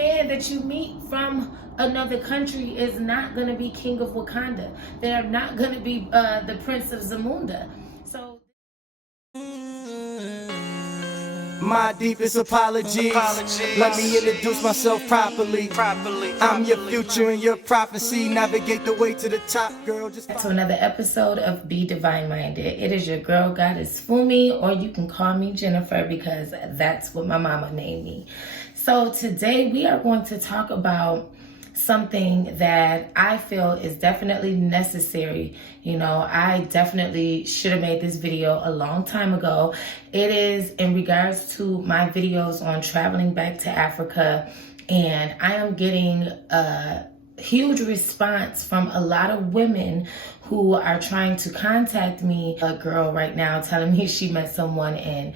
man that you meet from another country is not going to be King of Wakanda. They're not going to be the Prince of Zamunda. So my deepest apologies. Let me introduce myself properly. I'm your future and your prophecy. Navigate the way to the top, girl. Just to another episode of Be Divine Minded. It is your girl goddess Fumi, or you can call me Jennifer because that's what my mama named me. So today we are going to talk about something that I feel is definitely necessary. You know, I definitely should have made this video a long time ago. It is in regards to my videos on traveling back to Africa, and I am getting a huge response from a lot of women who are trying to contact me. A girl right now telling me she met someone in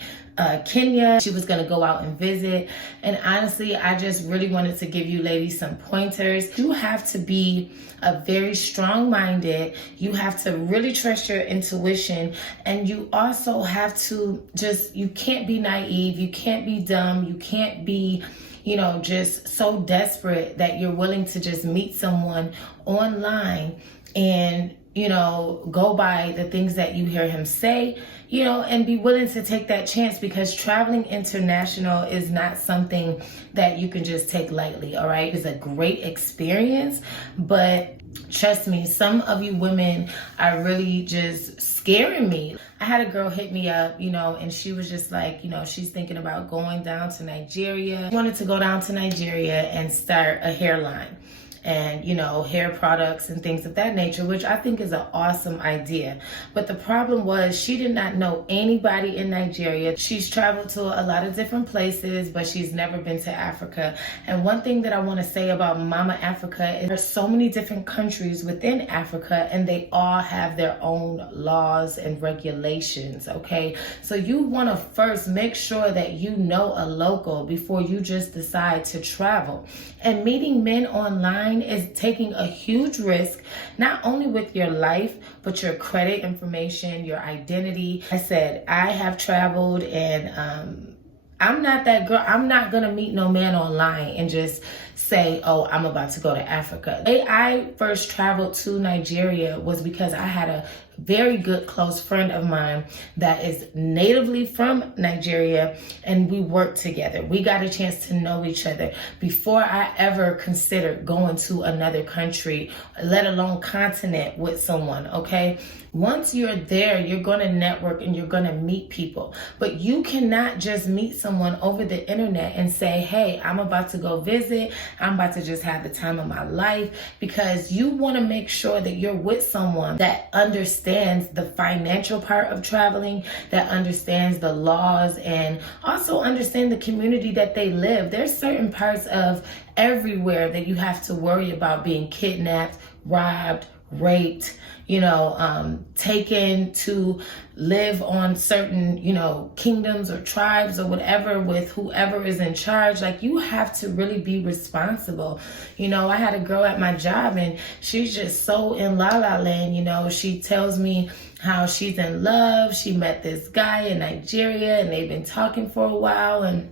Kenya. She was gonna go out and visit. And honestly, I just really wanted to give you ladies some pointers. You have to be a very strong-minded. You have to really trust your intuition. And you also have to you can't be naive. You can't be dumb. You can't be, you know, just so desperate that you're willing to just meet someone online and, you know, go by the things that you hear him say, you know, and be willing to take that chance, because traveling international is not something that you can just take lightly, all right? It's a great experience, but trust me, some of you women are really just scaring me. I had a girl hit me up, you know, and she was just like, you know, she's thinking about going down to Nigeria. She wanted to go down to Nigeria and start a hairline and, you know, hair products and things of that nature, which I think is an awesome idea. But the problem was she did not know anybody in Nigeria. She's traveled to a lot of different places, but she's never been to Africa. And one thing that I want to say about Mama Africa is there's so many different countries within Africa, and they all have their own laws and regulations, okay? So you want to first make sure that you know a local before you just decide to travel. And meeting men online is taking a huge risk, not only with your life, but your credit information, your identity. I said, I have traveled, and I'm not that girl. I'm not gonna meet no man online and just say, oh, I'm about to go to Africa. The way I first traveled to Nigeria was because I had a very good close friend of mine that is natively from Nigeria, and we worked together. We got a chance to know each other before I ever considered going to another country, let alone continent, with someone, okay? Once you're there, you're gonna network and you're gonna meet people. But you cannot just meet someone over the internet and say, hey, I'm about to go visit, I'm about to just have the time of my life, because you wanna make sure that you're with someone that understands the financial part of traveling, that understands the laws, and also understand the community that they live. There's certain parts of everywhere that you have to worry about being kidnapped, robbed, raped, you know, taken to live on certain, you know, kingdoms or tribes or whatever with whoever is in charge. Like, you have to really be responsible. You know, I had a girl at my job, and she's just so in la la land. You know, she tells me how she's in love. She met this guy in Nigeria and they've been talking for a while, and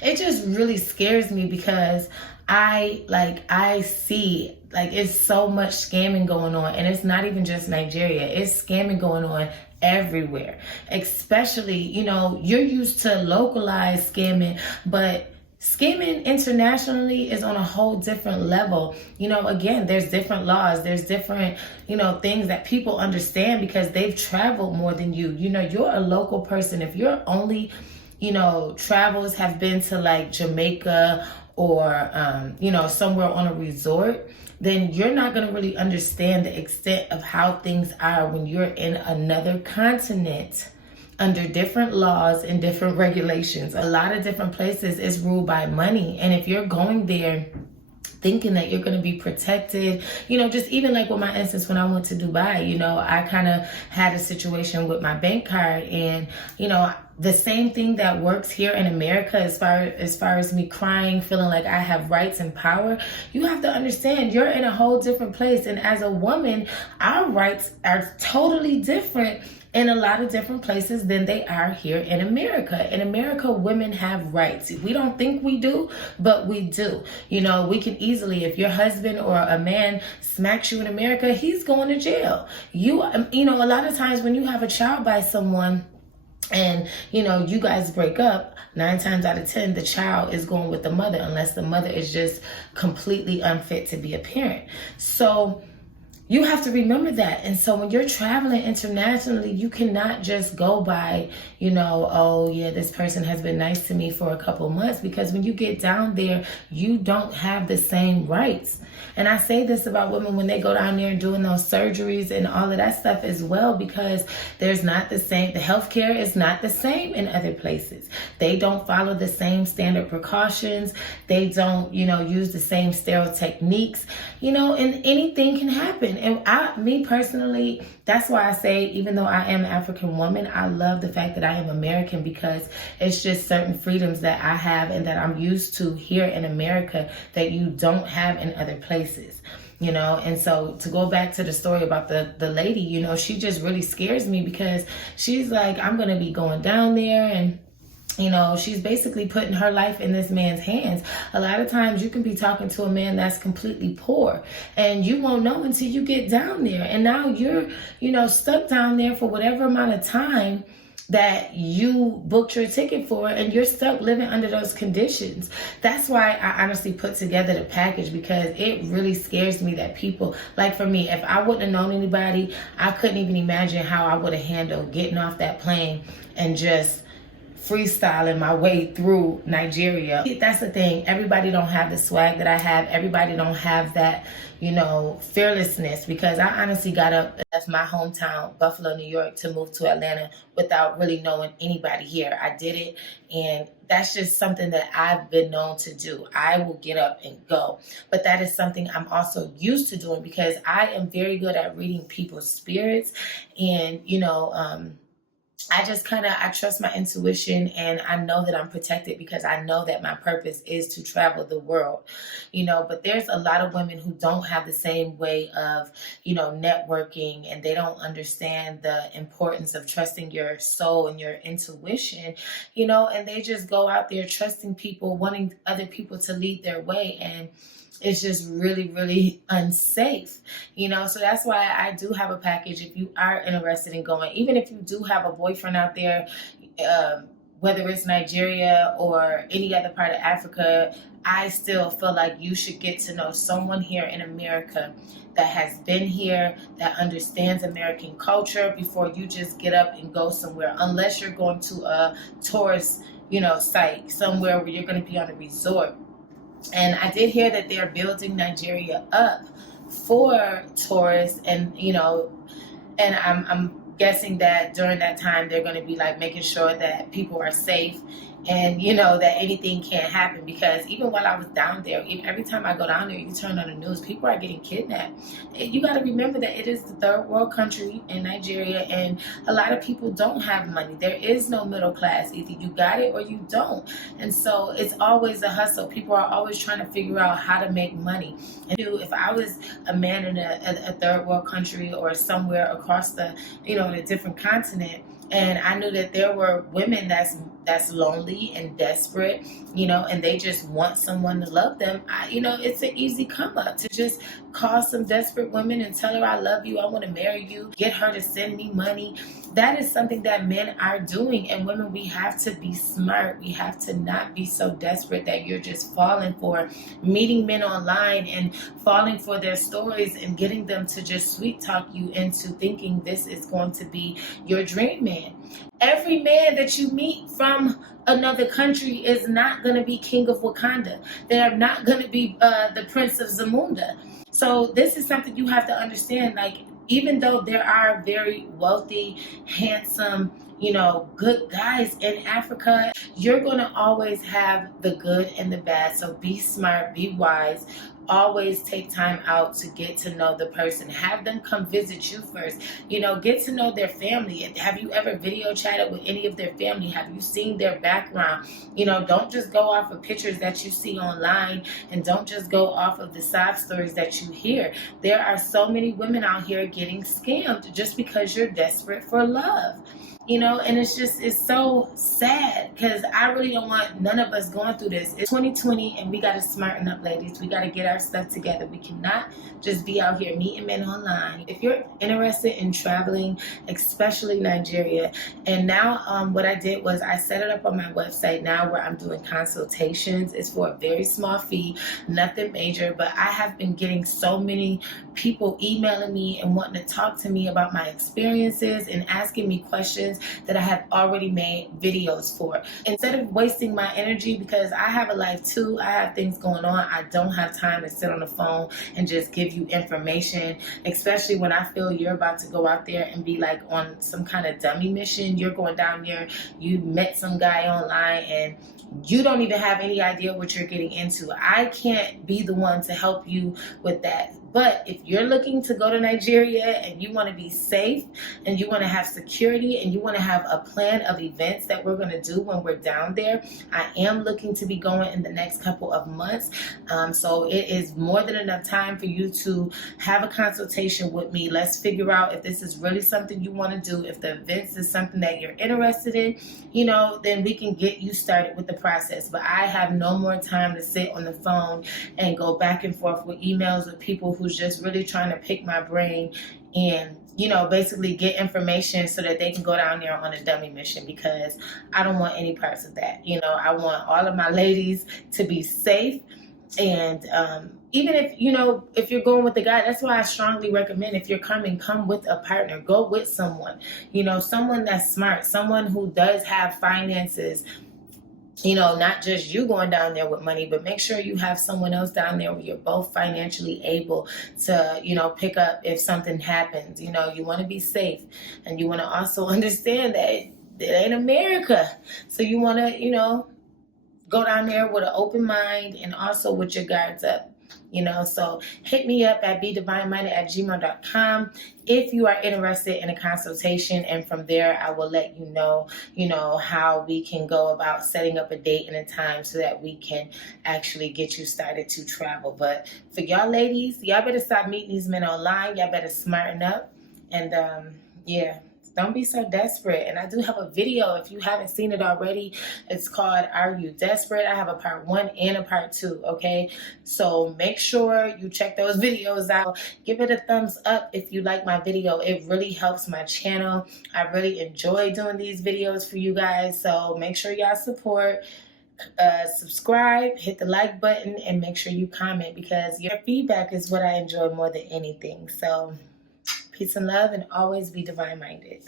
it just really scares me because I see, like, it's so much scamming going on, and it's not even just Nigeria. It's scamming going on everywhere. Especially, you know, you're used to localized scamming, but scamming internationally is on a whole different level. You know, again, there's different laws, there's different, you know, things that people understand because they've traveled more than you. You know, you're a local person. If you're only, you know, travels have been to like Jamaica or, you know, somewhere on a resort, then you're not going to really understand the extent of how things are when you're in another continent under different laws and different regulations. A lot of different places is ruled by money. And if you're going there thinking that you're going to be protected, you know, just even like with my instance when I went to Dubai, you know, I kind of had a situation with my bank card, and, you know, the same thing that works here in America as far as me crying, feeling like I have rights and power. You have to understand you're in a whole different place. And as a woman, our rights are totally different in a lot of different places than they are here in America. In America, women have rights. We don't think we do, but we do. You know, we can easily, if your husband or a man smacks you in America, he's going to jail. You know, a lot of times when you have a child by someone, and, you know, you guys break up, 9 times out of 10, the child is going with the mother, unless the mother is just completely unfit to be a parent. So you have to remember that. And so when you're traveling internationally, you cannot just go by, you know, oh yeah, this person has been nice to me for a couple months, because when you get down there, you don't have the same rights. And I say this about women when they go down there and doing those surgeries and all of that stuff as well, because there's not the same, the healthcare is not the same in other places. They don't follow the same standard precautions. They don't, you know, use the same sterile techniques, you know, and anything can happen. And me personally, that's why I say, even though I am an African woman, I love the fact that I am American, because it's just certain freedoms that I have and that I'm used to here in America that you don't have in other places. You know, and so to go back to the story about the lady, you know, she just really scares me, because she's like, I'm going to be going down there, and you know, she's basically putting her life in this man's hands. A lot of times you can be talking to a man that's completely poor, and you won't know until you get down there. And now you're, you know, stuck down there for whatever amount of time that you booked your ticket for, and you're stuck living under those conditions. That's why I honestly put together the package, because it really scares me that people, like for me, if I wouldn't have known anybody, I couldn't even imagine how I would have handled getting off that plane and just freestyling my way through Nigeria. That's the thing. Everybody don't have the swag that I have. Everybody don't have that, you know, fearlessness, because I honestly got up and left my hometown, Buffalo, New York, to move to Atlanta without really knowing anybody here. I did it, and that's just something that I've been known to do. I will get up and go. But that is something I'm also used to doing, because I am very good at reading people's spirits, and, you know, I trust my intuition, and I know that I'm protected, because I know that my purpose is to travel the world, you know. But there's a lot of women who don't have the same way of, you know, networking, and they don't understand the importance of trusting your soul and your intuition, you know, and they just go out there trusting people, wanting other people to lead their way, and it's just really, really unsafe, you know. So that's why I do have a package. If you are interested in going, even if you do have a boyfriend out there, whether it's Nigeria or any other part of Africa, I still feel like you should get to know someone here in America that has been here, that understands American culture, before you just get up and go somewhere, unless you're going to a tourist, you know, site, somewhere where you're going to be on a resort. And I did hear that they're building Nigeria up for tourists, and, you know, and I'm guessing that during that time they're going to be like making sure that people are safe, and, you know, that anything can't happen. Because even while I was down there, every time I go down there, you turn on the news, people are getting kidnapped. You got to remember that it is the third world country in Nigeria, and a lot of people don't have money. There is no middle class. Either you got it or you don't. And so it's always a hustle. People are always trying to figure out how to make money. And if I was a man in a third world country, or somewhere across the, you know, in a different continent, and I knew that there were women that's lonely and desperate, you know, and they just want someone to love them, you know, it's an easy come up to just call some desperate women and tell her, I love you, I want to marry you, get her to send me money. That is something that men are doing. And women, we have to be smart. We have to not be so desperate that you're just falling for meeting men online and falling for their stories and getting them to just sweet talk you into thinking this is going to be your dream man. Every man that you meet from another country is not going to be King of Wakanda. They are not going to be the Prince of Zamunda. So this is something you have to understand. Like, even though there are very wealthy, handsome, you know, good guys in Africa, you're going to always have the good and the bad. So be smart, be wise, always take time out to get to know the person. Have them come visit you first. Get to know their family. Have you ever video chatted with any of their family? Have you seen their background? Don't just go off of pictures that you see online, and don't just go off of the sob stories that you hear. There are so many women out here getting scammed just because you're desperate for love. And it's so sad, because I really don't want none of us going through this. It's 2020, and we got to smarten up, ladies. We got to get our stuff together. We cannot just be out here meeting men online. If you're interested in traveling, especially Nigeria, and now what I did was I set it up on my website now where I'm doing consultations. It's for a very small fee, nothing major, but I have been getting so many people emailing me and wanting to talk to me about my experiences and asking me questions that I have already made videos for. Instead of wasting my energy, because I have a life too, I have things going on, I don't have time to sit on the phone and just give you information, especially when I feel you're about to go out there and be like on some kind of dummy mission. You're going down there, you met some guy online, and you don't even have any idea what you're getting into. I can't be the one to help you with that. But if you're looking to go to Nigeria and you want to be safe and you want to have security and you want to have a plan of events that we're going to do when we're down there, I am looking to be going in the next couple of months. So it is more than enough time for you to have a consultation with me. Let's figure out if this is really something you want to do. If the events is something that you're interested in, then we can get you started with the process. But I have no more time to sit on the phone and go back and forth with emails with people who's just really trying to pick my brain and basically get information so that they can go down there on a dummy mission, because I don't want any parts of that. I want all of my ladies to be safe. And even if you're going with a guy, that's why I strongly recommend, if you're coming, come with a partner. Go with someone, someone that's smart, someone who does have finances. Not just you going down there with money, but make sure you have someone else down there where you're both financially able to, pick up if something happens. You want to be safe, and you want to also understand that it ain't America. So you want to, go down there with an open mind and also with your guards up. So hit me up at bedivineminded@gmail.com if you are interested in a consultation, and from there I will let you know, how we can go about setting up a date and a time so that we can actually get you started to travel. But for y'all ladies, y'all better stop meeting these men online. Y'all better smarten up, and don't be so desperate. And I do have a video, if you haven't seen it already. It's called Are You Desperate? I have a part 1 and a part 2, okay? So make sure you check those videos out. Give it a thumbs up if you like my video. It really helps my channel. I really enjoy doing these videos for you guys. So make sure y'all support. Subscribe, hit the like button, and make sure you comment, because your feedback is what I enjoy more than anything. So peace and love, and always be divine minded.